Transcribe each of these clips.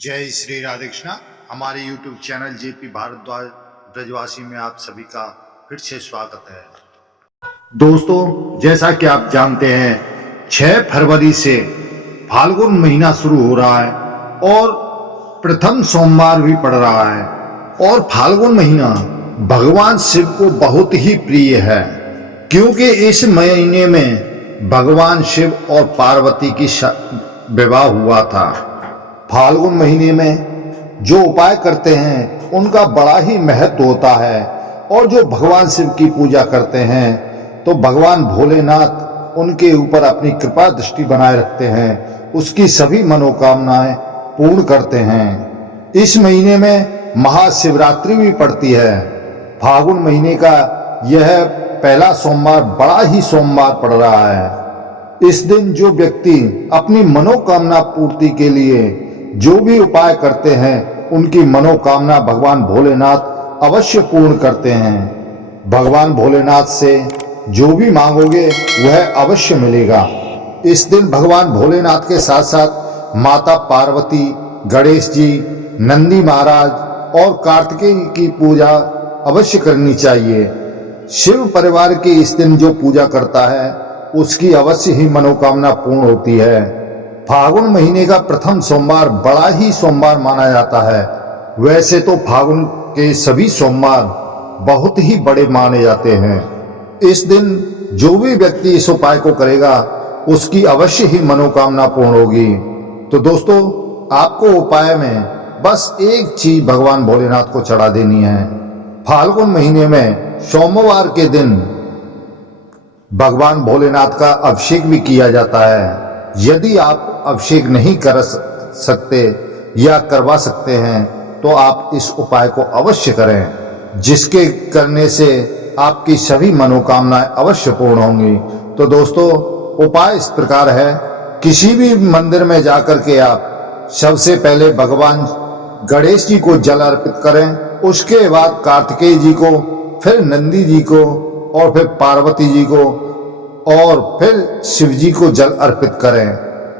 जय श्री राधे कृष्णा। हमारे YouTube channel JP Bhardwaj ब्रजवासी में आप सभी का फिर से स्वागत है। दोस्तों, जैसा कि आप जानते हैं 6 फरवरी से फाल्गुन महीना शुरू हो रहा है और प्रथम सोमवार भी पड़ रहा है। और फाल्गुन महीना भगवान शिव को बहुत ही प्रिय है, क्योंकि इस महीने में भगवान शिव और पार्वती की विवाह हुआ था। फाल्गुन महीने में जो उपाय करते हैं उनका बड़ा ही महत्व होता है, और जो भगवान शिव की पूजा करते हैं तो भगवान भोलेनाथ उनके ऊपर अपनी कृपा दृष्टि बनाए रखते हैं, उसकी सभी मनोकामनाएं पूर्ण करते हैं। इस महीने में महाशिवरात्रि भी पड़ती है। फाल्गुन महीने का यह पहला सोमवार बड़ा ही सोमवार पड़ रहा है। इस दिन जो व्यक्ति अपनी मनोकामना पूर्ति के लिए जो भी उपाय करते हैं उनकी मनोकामना भगवान भोलेनाथ अवश्य पूर्ण करते हैं। भगवान भोलेनाथ से जो भी मांगोगे वह अवश्य मिलेगा। इस दिन भगवान भोलेनाथ के साथ साथ माता पार्वती, गणेश जी, नंदी महाराज और कार्तिकेय की पूजा अवश्य करनी चाहिए। शिव परिवार की इस दिन जो पूजा करता है उसकी अवश्य ही मनोकामना पूर्ण होती है। फाल्गुन महीने का प्रथम सोमवार बड़ा ही सोमवार माना जाता है। वैसे तो फाल्गुन के सभी सोमवार बहुत ही बड़े माने जाते हैं। इस दिन जो भी व्यक्ति इस उपाय को करेगा उसकी अवश्य ही मनोकामना पूर्ण होगी। तो दोस्तों, आपको उपाय में बस एक चीज भगवान भोलेनाथ को चढ़ा देनी है। फाल्गुन महीने में सोमवार के दिन भगवान भोलेनाथ का अभिषेक भी किया जाता है। यदि आप अभिषेक नहीं कर सकते या करवा सकते हैं तो आप इस उपाय को अवश्य करें, जिसके करने से आपकी सभी मनोकामनाएं अवश्य पूर्ण होंगी। तो दोस्तों, उपाय इस प्रकार है। किसी भी मंदिर में जाकर के आप सबसे पहले भगवान गणेश जी को जल अर्पित करें, उसके बाद कार्तिकेय जी को, फिर नंदी जी को, और फिर पार्वती जी को, और फिर शिव जी को जल अर्पित करें।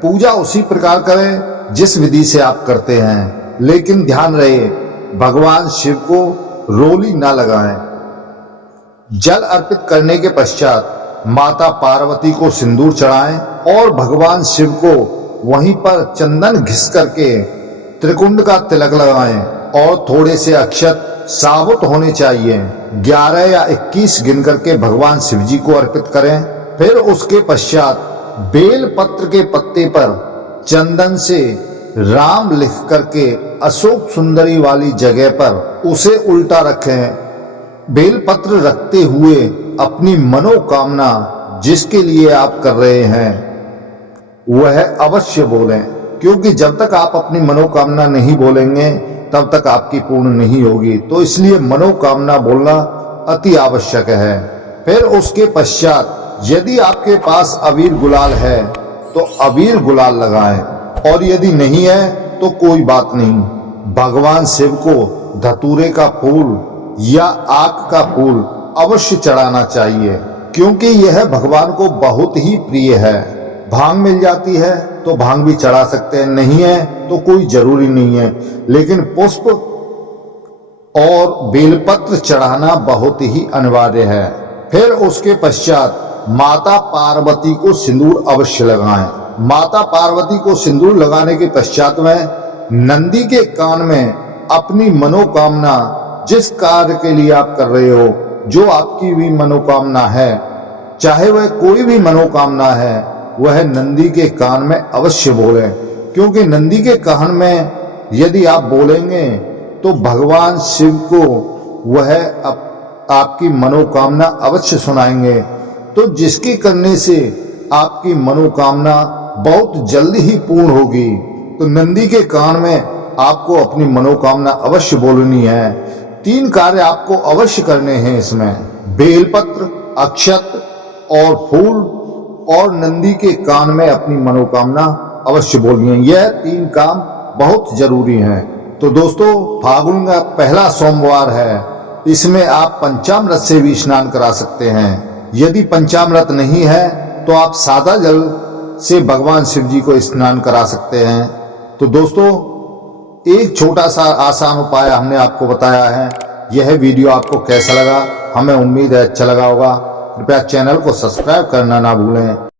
पूजा उसी प्रकार करें जिस विधि से आप करते हैं, लेकिन ध्यान रहे भगवान शिव को रोली ना लगाएं। जल अर्पित करने के पश्चात माता पार्वती को सिंदूर चढ़ाएं और भगवान शिव को वहीं पर चंदन घिस करके त्रिकुंड का तिलक लगाएं, और थोड़े से अक्षत साबुत होने चाहिए 11 या 21 गिन करके भगवान शिव जी को अर्पित करें। फिर उसके पश्चात बेल पत्र के पत्ते पर चंदन से राम लिख करके अशोक सुंदरी वाली जगह पर उसे उल्टा रखें। बेल पत्र रखते हुए अपनी मनोकामना जिसके लिए आप कर रहे हैं वह अवश्य बोलें, क्योंकि जब तक आप अपनी मनोकामना नहीं बोलेंगे तब तक आपकी पूर्ण नहीं होगी। तो इसलिए मनोकामना बोलना अति आवश्यक है। फिर उसके पश्चात यदि आपके पास अबीर गुलाल है तो अबीर गुलाल लगाएं, और यदि नहीं है तो कोई बात नहीं। भगवान शिव को धतूरे का फूल या आक का फूल अवश्य चढ़ाना चाहिए, क्योंकि यह भगवान को बहुत ही प्रिय है। भांग मिल जाती है तो भांग भी चढ़ा सकते हैं, नहीं है तो कोई जरूरी नहीं है, लेकिन पुष्प और बेलपत्र चढ़ाना बहुत ही अनिवार्य है। फिर उसके पश्चात माता पार्वती को सिंदूर अवश्य लगाएं। माता पार्वती को सिंदूर लगाने के पश्चात में नंदी के कान में अपनी मनोकामना, जिस कार्य के लिए आप कर रहे हो, जो आपकी भी मनोकामना है, चाहे वह कोई भी मनोकामना है, वह नंदी के कान में अवश्य बोलें, क्योंकि नंदी के कान में यदि आप बोलेंगे तो भगवान शिव को वह आपकी मनोकामना अवश्य सुनाएंगे। तो जिसके करने से आपकी मनोकामना बहुत जल्दी ही पूर्ण होगी। तो नंदी के कान में आपको अपनी मनोकामना अवश्य बोलनी है। 3 कार्य आपको अवश्य करने हैं इसमें: बेलपत्र, अक्षत और फूल, और नंदी के कान में अपनी मनोकामना अवश्य बोलनी है। यह 3 काम बहुत जरूरी हैं। तो दोस्तों, फाल्गुन का पहला सोमवार है, इसमें आप पंचामृत से भी स्नान करा सकते हैं। यदि पंचामृत नहीं है तो आप सादा जल से भगवान शिव जी को स्नान करा सकते हैं। तो दोस्तों, एक छोटा सा आसान उपाय हमने आपको बताया है। यह वीडियो आपको कैसा लगा? हमें उम्मीद है अच्छा लगा होगा। कृपया चैनल को सब्सक्राइब करना ना भूलें।